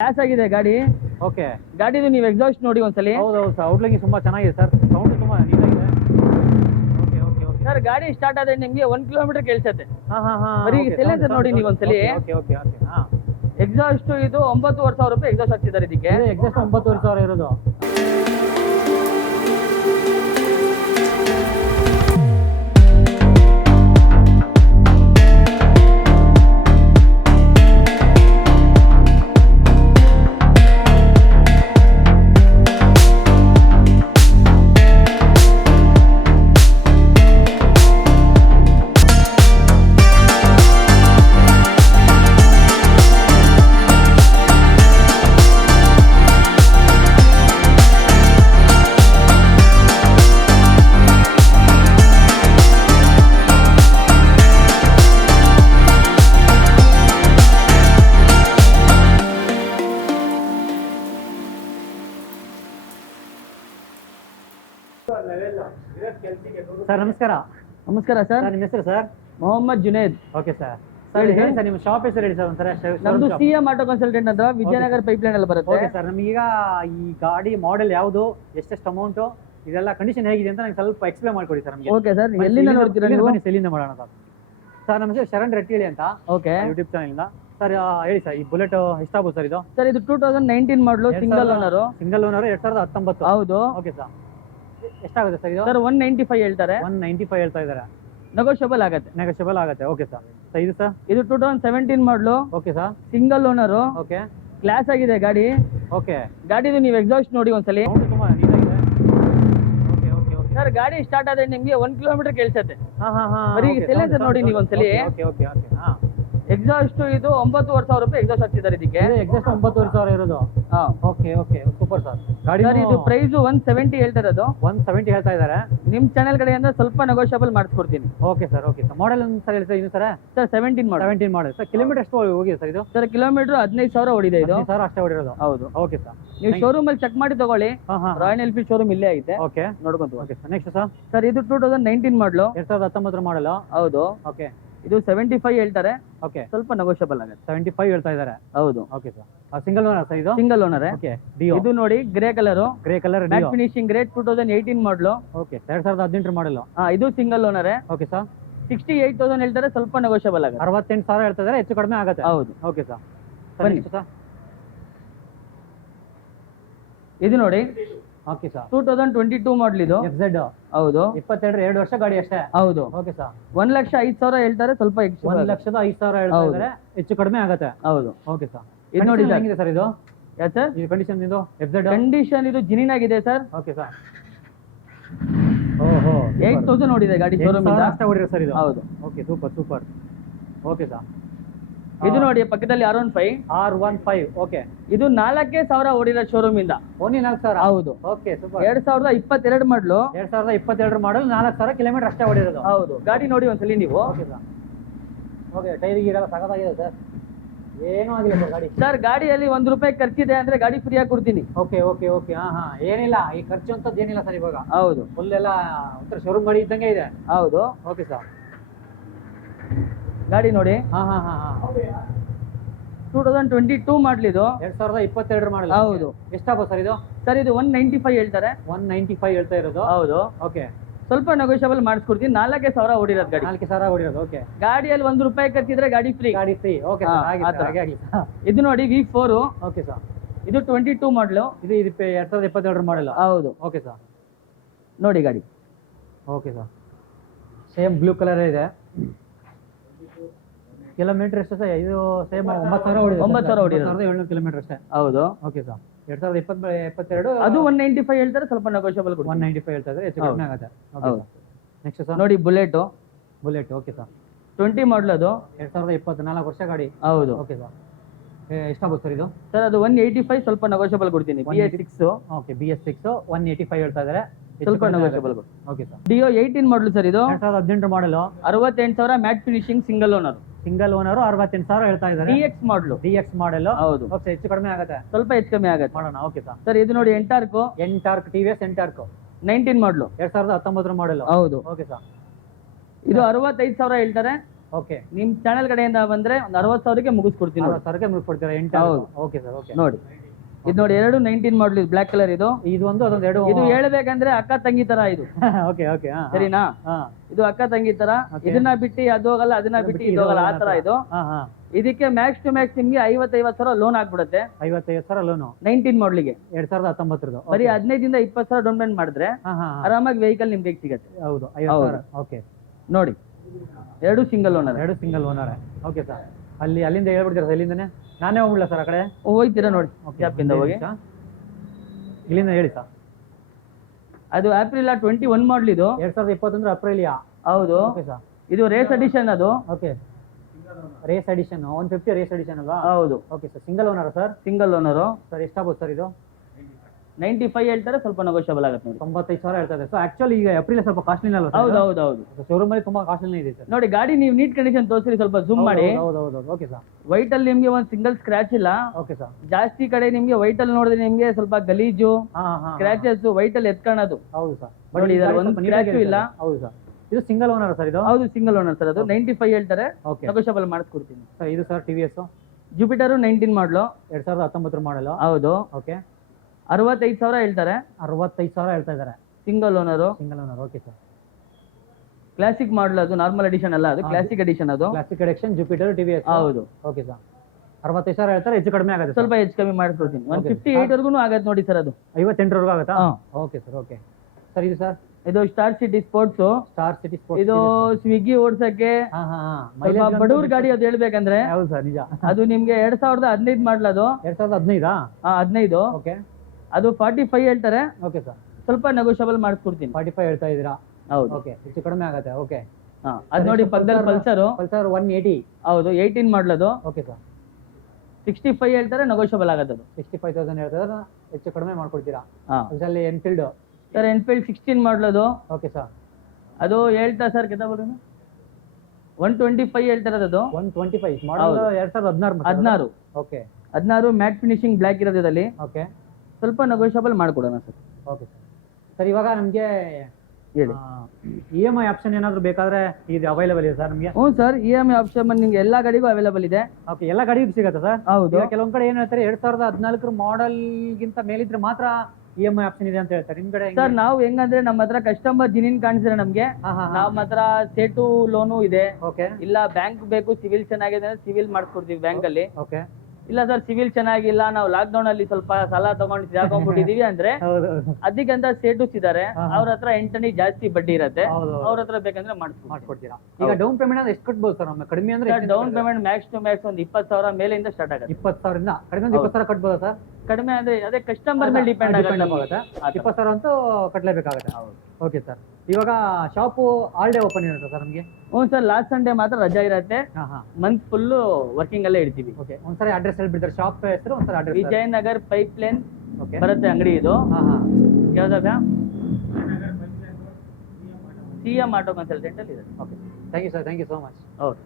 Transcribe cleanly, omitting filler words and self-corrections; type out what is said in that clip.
Class ಆಗಿದೆ ಗಾಡಿ. Okay. ಗಾಡಿದು ನೀವು ಎಕ್ಸಾಸ್ಟ್ ನೋಡಿ ಒಂದ್ಸಲಿ. ಹೌದೌದು ಸರ್, ಔಟ್ಲುಕ್ ತುಂಬಾ ಚೆನ್ನಾಗಿದೆ ಸರ್, ಸೌಂಡ್ ತುಂಬಾ ನೀಟಾಗಿದೆ. ಓಕೆ ಓಕೆ ಓಕೆ ಸರ್ ಗಾಡಿ ಸ್ಟಾರ್ಟ್ ಆದ್ರೆ ನಿಮಗೆ 1 ಕಿಲೋಮೀಟರ್ ಕೇಳಿಸುತ್ತೆ. ಹಾ ಬರೀ ಸಿಲಿಂಡರ್ ನೋಡಿ ನೀವು ಒಂದ್ಸಲಿ. Okay okay okay. ಹಾ, ಎಕ್ಸಾಸ್ಟ್ ಇದು 9,500 ರೂಪಾಯಿ ಎಕ್ಸಾಸ್ಟ್ ಹಾಕ್ತಿದ್ದಾರೆ ಇದಕ್ಕೆ. ಎಕ್ಸಾಸ್ಟ್ 9,500 ಇರೋದು. ಸರ್ ನಮಸ್ಕಾರ. ನಮಸ್ಕಾರ ಸರ್. ನಿಮ್ಮ ಹೆಸರು sir? Mohammed Juned. Okay sir. Sir ಹೇಳಿ ಸರ್, ನಿಮ್ಮ ಶಾಪ್ ಹೆಸರು ಹೇಳಿ ಸರ್ ಒಂಥರ. ನಮ್ದು ಸಿಎಂ ಆಟೋ ಕನ್ಸಲ್ಟೆಂಟ್ ಅಂತ ವಿಜಯನಗರ ಪೈಪ್ ಲೈನ್ ಅಲ್ಲಿ ಬರುತ್ತೆ. ಓಕೆ ಸರ್, ನಮಗೀಗ ಈ ಗಾಡಿ ಮಾಡೆಲ್ ಯಾವುದು, ಎಷ್ಟೆಷ್ಟು ಅಮೌಂಟು, ಇದೆಲ್ಲ ಕಂಡೀಷನ್ ಹೇಗಿದೆ ಅಂತ ನಂಗೆ ಸ್ವಲ್ಪ ಎಕ್ಸ್ಪ್ಲೇನ್ ಮಾಡ್ಕೊಡಿ ಸರ್ ನಮಗೆ. ಓಕೆ ಸರ್, ಎಲ್ಲಿಂದ ನೋಡ್ತೀರಾ ನೀವು? ಬನ್ನಿ ಸೆಲ್ಲಿಂದ ಮಾಡೋಣ ಸರ್. ಸರ್ ನಮ್ಮ ಹೆಸರು ಶರಣ್ ರೆಡ್ಡಿ ಅಂತ. ಓಕೆ. ಯೂಟ್ಯೂಬ್ ಚಾನಲ್ ಇಂದ. ಸರ್ ಹೇಳಿ ಸರ್, ಈ ಬುಲೆಟ್ ಎಷ್ಟಾಗ್ಬೋದು ಸರ್ ಇದು? ಸರ್ ಇದು 2019 ಮಾಡಲು ಸಿಂಗಲ್ ಓನರ್. Single owner 2019. ಹೌದು. ಓಕೆ ಸರ್, ಎಷ್ಟಾಗುತ್ತೆ ಸರ್ ಇದು? ಸರ್ 195 ಹೇಳ್ತಾರೆ. 195 ಹೇಳ್ತಾ ಇದ್ದಾರೆ. ನೆಗೋಷಿಯಬಲ್ ಆಗುತ್ತೆ. ನೆಗೋಷಿಯಬಲ್ ಆಗುತ್ತೆ. Okay sir. ಸರ್ ಇದು ಸರ್? ಇದು 2017 ಮಾಡಲು. Okay sir. Single owner. Okay. Class ಆಗಿದೆ ಗಾಡಿ. ಓಕೆ. ಗಾಡಿದು ನೀವು ಎಕ್ಸಾಸ್ಟ್ ನೋಡಿ ಒಂದ್ಸಲಿ. ಸೌಂಡ್ ತುಂಬಾ ನೀಟಾಗಿದೆ. Okay okay okay. ಸರ್ ಗಾಡಿ ಸ್ಟಾರ್ಟ್ ಆದ್ರೆ ನಿಮಗೆ 1 ಕಿಲೋಮೀಟರ್ ಕೇಳಿಸುತ್ತೆ. ಹಾ ಹಾ ಹಾ. ಬರೀ ಸಿಲಿಂಡರ್ ನೋಡಿ ನೀವು ಒಂದ್ಸಲಿ. Okay okay okay. ಹಾ, ಎಕ್ಸಾಸ್ಟ್ ಇದು 9,500 ರೂಪಾಯಿ ಎಕ್ಸಾಸ್ಟ್ ಹಾಕ್ತಿದ್ದಾರೆ ಇದಕ್ಕೆ. ಎಕ್ಸಾಸ್ಟ್ 9,500 ಇರೋದು. ಹಾ. Okay okay, super sir. ಗಾಡಿ ಸರ್ ಇದು ಪ್ರೈಸ್ 170 ಹೇಳ್ತಾ ಇರೋದು. 170 ಹೇಳ್ತಾ ಇದ್ದಾರೆ. ನಿಮ್ ಚಾನೆಲ್ ಕಡೆಯಿಂದ ಸ್ವಲ್ಪ ನೆಗೋಷಿಯಬಲ್ ಮಾಡಿಸ್ಕೊಡ್ತೀನಿ. Okay sir. Okay sir. Model ಒಂದು ಸರ್ ಹೇಳಿ ಸರ್. ಇದು sir? Sir 17 model. 17 model sir. Kilometre ಎಷ್ಟು ಹೋಗಿದೆ ಸರ್ ಇದು? ಸರ್ ಕಿಲೋಮೀಟರ್ 15,000 ಓಡಿದೆ ಇದು. ಸರ್ ಅಷ್ಟೇ ಹೊಡಿರೋದು? ಹೌದು. Okay sir. ನೀವು ಶೋರೂಮ್ ಅಲ್ಲಿ ಚೆಕ್ ಮಾಡಿ ತಗೊಳ್ಳಿ. ಹಾ ಹಾ. ರಾಯಲ್ ಎನ್ಫೀಲ್ಡ್ ಶೋರೂಮ್ ಇಲ್ಲೇ ಐತೆ. ಓಕೆ, ನೋಡ್ಕೊಂತ. Okay sir. Next sir? Sir ಇದು 2019 ಮಾಡಲು. 2019 ಮಾಡೆಲ್. ಹೌದು. ಓಕೆ. ಇದು 75 ಹೇಳ್ತಾರೆ. ಓಕೆ. ಸ್ವಲ್ಪ ನೆಗೋಷಿಯಬಲ್ ಆಗುತ್ತೆ. 75 ಹೇಳ್ತಾ ಇದ್ದಾರೆ. ಹೌದು. Okay sir. Single owner sir ಇದು? Single owner. ಓಕೆ. ಡಿಯೋ. ಇದು ನೋಡಿ grey colour. Grey colour matte Dio. Finishing great 2018 model. Okay. 2018 model. ಇದು ಸಿಂಗಲ್ ಓನರ್. Okay sir. 68,000 ಹೇಳ್ತಾರೆ. ಸ್ವಲ್ಪ ನೆಗೋಷಿಯಬಲ್ ಆಗುತ್ತೆ. 68,000 ಹೇಳ್ತಾ ಇದ್ದಾರೆ, ಹೆಚ್ಚು ಕಡಿಮೆ ಆಗುತ್ತೆ. ಹೌದು. Okay sir. ಬನ್ನಿ. ಸರ್ ಇದು ನೋಡಿ ಓಕೆ ಸರ್. 2022 ಮಾಡಲ್ ಇದು. FZ. ಹೌದು. 22 2 ವರ್ಷ ಗಾಡಿ ಅಷ್ಟೇ. ಹೌದು. Okay sir. 1,05,000 ಹೇಳ್ತಾರೆ. ಸ್ವಲ್ಪ 1,05,000 ಹೇಳ್ತಾ ಇದ್ದಾರೆ, ಹೆಚ್ಚು ಕಡಿಮೆ ಆಗುತ್ತೆ. ಹೌದು. Okay sir. ಇದು ನೋಡಿ ಸರ್. ಹೆಂಗಿದೆ ಸರ್ ಇದು? ಯಾಕೆ ಸರ್? ಇದು ಕಂಡೀಷನ್ ಇದು FZ ಕಂಡೀಷನ್ ಇದು ಜಿನಿನ್ ಆಗಿದೆ ಸರ್. Okay sir. ಓಹೋ, 8,000 ನೋಡಿದೆ ಗಾಡಿ ಶೋರೂಮ್ ಇಂದ. ಅಷ್ಟೇ ಹೊಡಿರೋ ಸರ್ ಇದು? ಹೌದು. Okay, super super. Okay sir. ಇದು ನೋಡಿ ಪಕ್ಕದಲ್ಲಿ R15. R15. ಓಕೆ. ಇದು 4,000 ಓಡಿರೋ ಶೋರೂಮ್ ಇಂದ. ಓನ್ಲಿ 4,000? ಹೌದು. Okay, super. 2022 ಮಾಡಲು. 2022 ಮಾಡಲ್, 4,000 ಕಿಲೋಮೀಟರ್ ಅಷ್ಟೇ ಓಡಿರೋದು. ಹೌದು. ಗಾಡಿ ನೋಡಿ ಒಂದ್ಸಲಿ ನೀವು. Okay sir. ಓಕೆ, ಟೈರ್ ಗೀರೆಲ್ಲ ಸಖತ್ತಾಗಿದೆ ಸರ್, ಏನೂ ಆಗಿಲ್ಲ ಸರ್ ಗಾಡಿ. ಸರ್ ಗಾಡಿಯಲ್ಲಿ ₹1 ಖರ್ಚಿದೆ ಅಂದ್ರೆ ಗಾಡಿ ಫ್ರೀ ಆಗಿ ಕೊಡ್ತೀನಿ. Okay okay okay. ಹಾ ಹಾ, ಏನಿಲ್ಲ ಈ ಖರ್ಚು ಅಂತದ್ದು ಏನಿಲ್ಲ ಸರ್ ಇವಾಗ. ಹೌದು. ಫುಲ್ ಎಲ್ಲ ಒಂಥರ ಶೋರೂಮ್ ಗಾಡಿ ಇದ್ದಂಗೆ ಇದೆ. ಹೌದು. Okay sir. ಗಾಡಿ ನೋಡಿ. ಹಾ ಹಾ ಹಾ ಹಾ. 2022 ಮಾಡಲ್ ಇದು. 2022 ಮಾಡಲ್. ಹೌದು. ಎಷ್ಟಾಗ್ಬೋದು ಸರ್ ಇದು? ಸರ್ ಇದು 195 ಹೇಳ್ತಾರೆ. 195 ಹೇಳ್ತಾ ಇರೋದು? ಹೌದು. ಓಕೆ. ಸ್ವಲ್ಪ ನೆಗೋಷಿಯಬಲ್ ಮಾಡಿಸ್ಕೊಡ್ತೀನಿ. 4,000 ಓಡಿರೋದು ಗಾಡಿ. 4,000 ಓಡಿರೋದು. ಓಕೆ. ಗಾಡಿಯಲ್ಲಿ ₹1 ಖರ್ಚಿದ್ರೆ ಗಾಡಿ ಫ್ರೀ. ಗಾಡಿ ಫ್ರೀ. ಓಕೆ ಹಾ, ಸರ್, ಹಾಗೆ ಆ ಥರ. ಹಾಗೆ ಆಗಲಿ. ಇದು ನೋಡಿ V4. Okay sir. ಇದು 22 ಮಾಡಲು. ಇದು 2022 ಮಾಡಲ್. ಹೌದು. Okay sir. ನೋಡಿ ಗಾಡಿ. Okay sir. Same blue colour ಇದೆ. ಕಿಲೋಮೀಟರ್ ಎಷ್ಟು ಸರ್ ಇದು? ಸೇಮ್ 9,000 ಓಡಿದೆ. 9,000 ಓಡಿದೆ. 9,700 ಕಿಲೋಮೀಟರ್ ಅಷ್ಟೇ. ಹೌದು. Okay sir. 2022 ಅದು 195 ಹೇಳ್ತಾರೆ. ಸ್ವಲ್ಪ ನೆಗೋಷಿಯಬಲ್ ಕೊಡಿ. 195 ಹೇಳ್ತಾ ಇದ್ರೆ, ಹೆಚ್ಚು ಕಡಿಮೆ ಆಗುತ್ತೆ. ಹೌದು. Next sir? ನೋಡಿ ಬುಲೆಟ್. ಬುಲೆಟ್. Okay sir. 20 ಮಾಡಲ್ ಅದು. 2024 ವರ್ಷ ಗಾಡಿ. ಹೌದು. Okay sir. ಎಷ್ಟಾಗ್ಬೋದು ಸರ್ ಇದು? ಸರ್ ಅದು 185, ಸ್ವಲ್ಪ ನೆಗೋಷಿಯಬಲ್ ಕೊಡ್ತೀನಿ. BS6. ಓಕೆ, BS6 185 ಹೇಳ್ತಾ ಇದ್ದಾರೆ, ಸ್ವಲ್ಪ ನೆಗೋಷಿಯಬಲ್ ಕೊಡಿ. Okay sir. Dio 18 model sir ಇದು. 2018 ಮಾಡಲು. 68,000 mat finishing single owner. Single owner 68,000 ಹೇಳ್ತಾ ಇದ್ದಾರೆ. DX ಮಾಡಲು. DX ಮಾಡಲ್. ಹೌದು. ಓಕೆ, ಹೆಚ್ಚು ಕಡಿಮೆ ಆಗುತ್ತೆ. ಸ್ವಲ್ಪ ಹೆಚ್ಚು ಕಮ್ಮಿ ಆಗುತ್ತೆ. ಮಾಡೋಣ. Okay sir. ಸರ್ ಇದು ನೋಡಿ ಎಂಟಾರ್ಕ್. TVS ಎಂಟಾರ್ಕ್ 19 ಮಾಡಲು. 2019 ಮಾಡಲ್. ಹೌದು. Okay sir. ಇದು 65,000 ಹೇಳ್ತಾರೆ. ಓಕೆ ನಿಮ್ ಚಾನೆಲ್ ಕಡೆಯಿಂದ ಬಂದ್ರೆ ಒಂದು 60,000ಕ್ಕೆ ಮುಗಿಸ್ಕೊಡ್ತೀನಿ ನೋಡಿ. 60,000ಕ್ಕೆ ಮುಗಿಸ್ಕೊಡ್ತೀರಾ 8? ಹೌದು. Okay sir, okay. ನೋಡಿ ಇದು ನೋಡಿ 19 ಮಾಡಲ್ ಇದು ಬ್ಲಾಕ್ ಕಲರ್ ಇದು. ಇದು ಒಂದು ಅದೊಂದು ಎರಡು. ಇದು ಹೇಳ್ಬೇಕಂದ್ರೆ ಅಕ್ಕ ತಂಗಿ ತರ ಇದು. Okay okay. ಸರಿನಾ? ಇದು ಅಕ್ಕ ತಂಗಿ ತರ. ಇದನ್ನ ಬಿಟ್ಟು ಅದು ಹೋಗಲ್ಲ, ಅದನ್ನ ಬಿಟ್ಟು ಇದು ಹೋಗಲ್ಲ, ಆ ತರ ಇದು. ಇದಕ್ಕೆ ಮ್ಯಾಕ್ಸ್ ಟು ಮ್ಯಾಕ್ಸ್ ನಿಮ್ಗೆ 50,000 ಲೋನ್ ಆಗ್ಬಿಡುತ್ತೆ. 55,000 ಲೋನು 19 ಮಾಡಲಿಗೆ 2019. ಬರೀ 15 ಇಂದ 20,000 ಡೌನ್ ಪೇಮೆಂಟ್ ಮಾಡಿದ್ರೆ ಆರಾಮಾಗಿ ವೆಹಿಕಲ್ ನಿಮ್ಗೆ ಸಿಗತ್ತೆ. ಹೌದು 50,000. ಓಕೆ ನೋಡಿ ಎರಡು ಸಿಂಗಲ್ ಓನರ್. ಎರಡು ಸಿಂಗಲ್ ಓನರ್. Okay sir. ಅಲ್ಲಿಂದ ಹೇಳ್ಬಿಡ್ತೀರಾ ಸರ್? ಇಲ್ಲಿಂದನೇ ನಾನೇ ಹೋಗ್ಬಿಡ್ಲ ಸರ್ ಆ ಕಡೆ? ಹೋಗ್ತೀರಾ ನೋಡಿ ಗ್ಯಾಪಿಂದ ಹೋಗಿ. ಇಲ್ಲಿಂದ ಹೇಳಿ ಸರ್. ಅದು ಏಪ್ರಿಲ್ 21 ಮಾಡಲ್ ಇದು. 2021 ಏಪ್ರಿಲಿಯಾ? ಹೌದು. Okay sir. ಇದು ರೇಸ್ ಎಡಿಷನ್ ಅದು. Okay. Race edition 150 race edition ಅಲ್ವಾ? ಹೌದು. Okay sir. Single owner sir? Single owner. Sir ಎಷ್ಟಾಗ್ಬೋದು ಸರ್ ಇದು? 95 ಹೇಳ್ತಾರೆ, ಸ್ವಲ್ಪ ನೆಗೋಷಿಯಬಲ್ ಆಗುತ್ತೆ ನೋಡಿ. 95,000 ಹೇಳ್ತಾರೆ. ಸೊ ಆಕ್ಚುಲಿ ಈಗ ಏಪ್ರಿಲ್ ಸ್ವಲ್ಪ ಕಾಸ್ಟ್ಲಿ ಅಲ್ವಾ? ಹೌದು ಹೌದು ಹೌದು. ಶೋರೂಮ್ ಅಲ್ಲಿ ತುಂಬಾ ಕಾಸ್ಟ್ಲಿ ಇದೆ ಸರ್. ನೋಡಿ ಗಾಡಿ ನೀವು ನೀಟ್ ಕಂಡೀಷನ್ ತೋರಿಸಿ, ಸ್ವಲ್ಪ ಜೂಮ್ ಮಾಡಿ. ಹೌದು ಹೌದು. Okay sir. ವೈಟ್ ಅಲ್ಲಿ ನಿಮ್ಗೆ ಒಂದು ಸಿಂಗಲ್ ಸ್ಕ್ರಾಚ್ ಇಲ್ಲ. Okay sir. ಜಾಸ್ತಿ ಕಡೆ ನಿಮ್ಗೆ ವೈಟ್ ಅಲ್ಲಿ ನೋಡಿದ್ರೆ ನಿಮ್ಗೆ ಸ್ವಲ್ಪ ಗಲೀಜು ಸ್ಕ್ರಾಚಸ್ ವೈಟ್ ಅಲ್ಲಿ ಎತ್ಕೊಳ್ಳೋದು. ಹೌದು ಸರ್. ನೋಡಿ ಇದರಲ್ಲಿ ಒಂದು ಸ್ಕ್ರಾಚ್ ಇಲ್ಲ. ಹೌದು ಸರ್. ಇದು ಸಿಂಗಲ್ ಓನರ್ ಸರ್ ಇದು? ಹೌದು ಸಿಂಗಲ್ ಓನರ್ ಸರ್. ಅದು 95 ಹೇಳ್ತಾರೆ, ನೆಗೋಷಿಯಬಲ್ ಮಾಡಿಸ್ಕೊಡ್ತೀನಿ ಸರ್. ಇದು ಸರ್ ಟಿವಿಎಸ್ ಜುಪಿಟರ್ 19 ಮಾಡಲು 2019 ಮಾಡಲು. ಹೌದು. ಓಕೆ. 65,000 ಹೇಳ್ತಾರೆ. 65,000 ಹೇಳ್ತಾ ಇದ್ದಾರೆ. Single owner. Single owner. Okay sir. Classic model ಅದು, ನಾರ್ಮಲ್ ಎಡಿಷನ್ ಅಲ್ಲ, ಅದು ಕ್ಲಾಸಿಕ್ ಎಡಿಷನ್. ಅದು ಕ್ಲಾಸಿಕ್ ಎಡಿಷನ್ ಜುಪಿಟರ್ ಟಿವಿಎಸ್. ಹೌದು. Okay sir. 65,000 ಹೇಳ್ತಾರೆ, ಹೆಚ್ಚು ಕಡಿಮೆ ಆಗುತ್ತೆ. ಸ್ವಲ್ಪ ಹೆಚ್ಚು ಕಮ್ಮಿ ಮಾಡಿಸ್ಕೊಡ್ತೀನಿ. 158 ವರ್ಗು ಆಗತ್ತೆ ನೋಡಿ ಸರ್. ಅದು 58 ಆಗುತ್ತಾ? Okay sir. Okay sir. ಇದು ಸರ್? ಇದು star city sports. Star city sports. ಇದು ಸ್ವಿಗ್ಗಿ ಓಡ್ಸಕ್ಕೆ ಬಡವ್ರ ಗಾಡಿ. ಅದು ಹೇಳ್ಬೇಕಂದ್ರೆ ಹೌದು ಸರ್, ನಿಜ. ಅದು ನಿಮ್ಗೆ 2015 ಮಾಡಲ್. ಅದು 2015? 15. ಓಕೆ. ಅದು 45 ಹೇಳ್ತಾರೆ. Okay sir. ಸ್ವಲ್ಪ ನೆಗೋಷಿಯಬಲ್ ಮಾಡಿಸ್ಕೊಡ್ತೀನಿ. 45 ಹೇಳ್ತಾ ಇದ್ದೀರಾ? ಹೌದು. ಓಕೆ, ಹೆಚ್ಚು ಕಡಿಮೆ ಆಗುತ್ತೆ. ಓಕೆ. ಅದು ನೋಡಿ ಪಕ್ಕದಲ್ಲಿ ಪಲ್ಸರ್ 180. ಹೌದು 18 ಮಾಡಲ್ ಅದು. Okay sir. 65 ಹೇಳ್ತಾರೆ, ನೆಗೋಷಿಯಬಲ್ ಆಗುತ್ತೆ. ಅದು 65,000 ಹೇಳ್ತಾರೆ, ಹೆಚ್ಚು ಕಡಿಮೆ ಮಾಡ್ಕೊಡ್ತೀರಾ? ಅದರಲ್ಲಿ ಎನ್ಫೀಲ್ಡ್ ಸರ್, ಎನ್ಫೀಲ್ಡ್ 16 ಮಾಡಲ್ ಅದು. Okay sir. ಅದು ಹೇಳ್ತಾ ಸರ್ ಕೆತ್ತ 125 ಹೇಳ್ತಾರೆ. ಅದು 125 ಮಾಡಲ್ 2016. ಓಕೆ. 16 ಮ್ಯಾಟ್ ಫಿನಿಶಿಂಗ್ ಬ್ಲ್ಯಾಕ್ ಇರೋದು ಇದರಲ್ಲಿ. ಓಕೆ. ಸ್ವಲ್ಪ ನೆಗೋಷಿಯಬಲ್ ಮಾಡ್ಕೊಡೋಣ ಸರ್. Okay sir. ಸರ್ ಇವಾಗ ನಮಗೆ ಹೇಳಿ, EMI ಆಪ್ಷನ್ ಏನಾದರೂ ಬೇಕಾದ್ರೆ ಇದು ಅವೈಲೇಬಲ್ ಇದೆ ಸರ್ ನಮಗೆ? ಹ್ಞೂ ಸರ್, EMI ಆಪ್ಷನ್ ನಿಮ್ಗೆ ಎಲ್ಲ ಗಾಡಿಗೂ ಅವೈಲೇಬಲ್ ಇದೆ. ಓಕೆ, ಎಲ್ಲ ಗಾಡಿಗೂ ಸಿಗುತ್ತೆ ಸರ್? ಹೌದು. ಕೆಲವೊಂದು ಕಡೆ ಏನು ಹೇಳ್ತಾರೆ 2014 ಮಾಡೆಲ್ಗಿಂತ ಮೇಲಿದ್ರೆ ಮಾತ್ರ EMI ಆಪ್ಷನ್ ಇದೆ ಅಂತ ಹೇಳ್ತಾರೆ. ನಿಮ್ ಕಡೆ ಸರ್ ನಾವು ಹೆಂಗಂದ್ರೆ ನಮ್ಮ ಹತ್ರ ಕಸ್ಟಮರ್ ಜಿನಿನ್ ಕಾಣಿಸಿದ್ರೆ ನಮ್ಗೆ ನಮ್ಮ ಹತ್ರ ಸೇಟು ಲೋನು ಇದೆ. ಓಕೆ. ಇಲ್ಲ ಬ್ಯಾಂಕ್ ಬೇಕು, ಸಿವಿಲ್ ಚೆನ್ನಾಗಿದೆ ಅಂದ್ರೆ ಸಿವಿಲ್ ಮಾಡಿಸ್ಕೊಡ್ತೀವಿ ಬ್ಯಾಂಕ್ ಅಲ್ಲಿ. ಓಕೆ. ಇಲ್ಲ ಸರ್ ಸಿವಿಲ್ ಚೆನ್ನಾಗಿಲ್ಲ, ನಾವು ಲಾಕ್ ಡೌನ್ ಅಲ್ಲಿ ಸ್ವಲ್ಪ ಸಾಲ ತಗೊಂಡು ಸಿಗಾಕೊಂಡ್ಬಿಟ್ಟಿದೀವಿ ಅಂದ್ರೆ ಅದಕ್ಕಂತ ಸೇಟುಸ್ ಇದಾರೆ, ಅವ್ರ ಹತ್ರ ಎಂಟನಿ ಜಾಸ್ತಿ ಬಡ್ಡಿ ಇರತ್ತೆ, ಅವ್ರ ಹತ್ರ ಬೇಕಂದ್ರೆ ಮಾಡ್ಕೊಡ್ತೀರಾ? ಈಗ ಡೌನ್ ಪೇಮೆಂಟ್ ಎಷ್ಟು ಕಟ್ಬೋದು ಸರ್? ನಮ್ಮ ಕಡಿಮೆ ಅಂದ್ರೆ down payment max to max ಒಂದು 20,000 ಮೇಲಿಂದ ಸ್ಟಾರ್ಟ್ ಆಗುತ್ತೆ. 20,000 ಕಡಿಮೆ 20,000 ಕಟ್ಬೋದಾ ಸರ್? ಕಡಿಮೆ ಅಂದ್ರೆ ಅದೇ ಕಸ್ಟಮರ್ ಮೇಲೆ ಡಿಪೆಂಡ್ ಆಗುತ್ತೆ. 20,000 ಅಂತೂ ಕಟ್ಟಲೇಬೇಕಾಗುತ್ತೆ. Okay sir. ಇವಾಗ ಶಾಪು ಆಲ್ ಡೇ ಓಪನ್ ಇರುತ್ತೆ ಸರ್ ನಮಗೆ? ಹ್ಞೂ ಸರ್, ಲಾಸ್ಟ್ ಸಂಡೇ ಮಾತ್ರ ರಜಾ ಇರುತ್ತೆ. ಮಂತ್ ಫುಲ್ ವರ್ಕಿಂಗ್ ಅಲ್ಲೇ ಇರ್ತೀವಿ. ಓಕೆ. ಒಂದ್ಸರಿ ಅಡ್ರೆಸ್ ಹೇಳ್ಬಿಡ್ತಾರೆ, ಶಾಪ್ ಹೆಸರು ಒಂದ್ಸರಿ ಅಡ್ರೆಸ್? ವಿಜಯನಗರ್ ಪೈಪ್ ಲೈನ್ ಬರುತ್ತೆ ಅಂಗಡಿ ಇದು. ಯಾವ್ದಾಗ CM ಆಟೋ ಕನ್ಸಲ್ಟೆಂಟ್ ಅಲ್ಲಿ ಇದೆ. Okay, thank you sir, thank you so much. Okay.